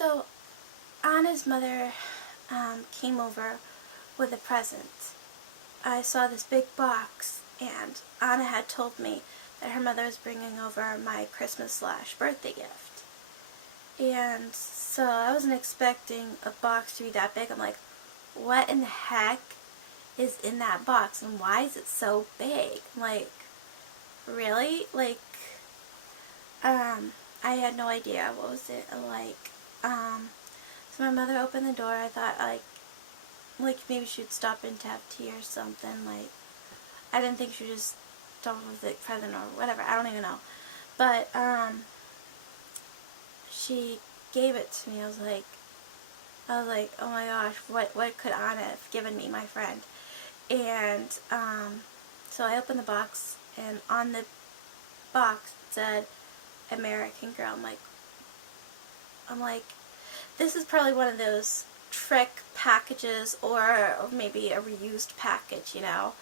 So Anna's mother came over with a present. I saw this big box, and Anna had told me that her mother was bringing over my Christmas/birthday gift. And so I wasn't expecting a box to be that big. I'm like, what in the heck is in that box, and why is it so big? Like, really? Like, I had no idea. What was it like? So my mother opened the door. I thought, like maybe she'd stop in to have tea or something. Like, I didn't think she'd just stop with the present or whatever. I don't even know. But, she gave it to me. I was like, oh my gosh, what could Anna have given me, my friend? And, so I opened the box, and on the box it said American Girl. I'm like, this is probably one of those trick packages, or maybe a reused package, you know.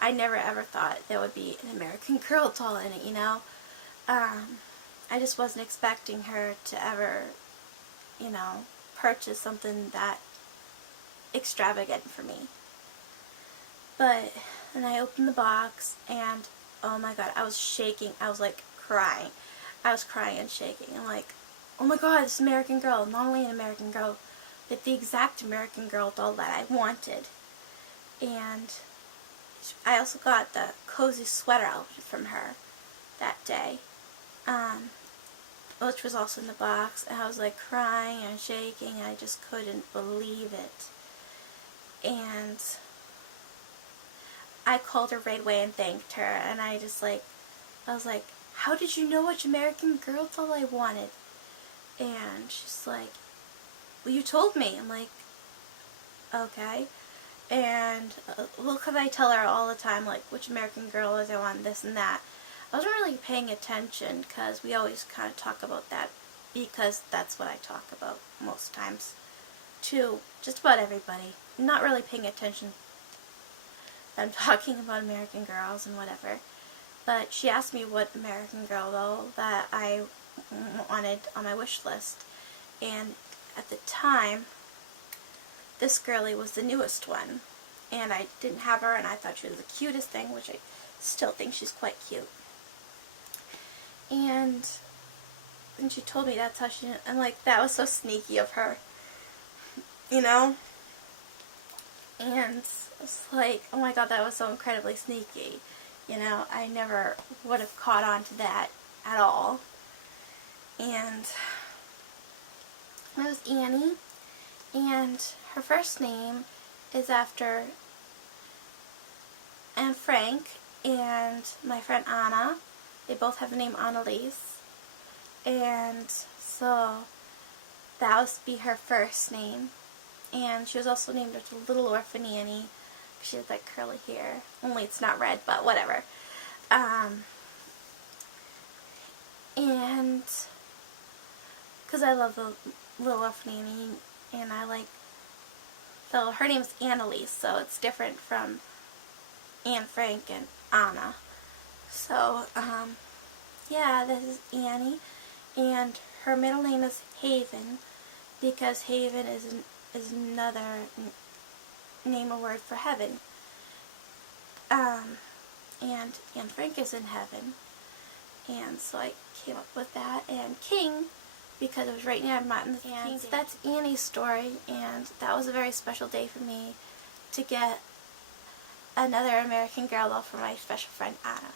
I never ever thought there would be an American Girl doll in it, you know. I just wasn't expecting her to ever, you know, purchase something that extravagant for me. But then I opened the box, and oh my god, I was shaking. I was like crying. I was crying and shaking. I'm like, oh my god, this American Girl. Not only an American Girl, but the exact American Girl doll that I wanted. And I also got the cozy sweater outfit from her that day, which was also in the box. And I was like crying and shaking. I just couldn't believe it. And I called her right away and thanked her. And I was like, how did you know which American Girl doll I wanted? And she's like, well, you told me. I'm like, okay. And well, because I tell her all the time, like, which American Girl is I want, this and that. I wasn't really paying attention, because we always kind of talk about that, because that's what I talk about most times to just about everybody. Not really paying attention. I'm talking about American Girls and whatever. But she asked me what American Girl, though, that I wanted on my wish list. And at the time, this girlie was the newest one. And I didn't have her, and I thought she was the cutest thing, which I still think she's quite cute. And then she told me that's how she... I'm like, that was so sneaky of her. You know? And it's like, oh my god, that was so incredibly sneaky. You know, I never would have caught on to that at all. And that was Annie. And her first name is after Anne Frank and my friend Anna. They both have the name Annalise. And so that was to be her first name. And she was also named after Little Orphan Annie. She had that curly hair. Only it's not red, but whatever. And because I love the Little Orphan Annie, and I like, so her name's Annalise, so it's different from Anne Frank and Anna. So, yeah, this is Annie, and her middle name is Haven, because Haven is another name or word for heaven. And Anne Frank is in heaven, and so I came up with that. And King, because it was right near Martin Luther King. So that's Annie's story, and that was a very special day for me to get another American Girl doll for my special friend Anna.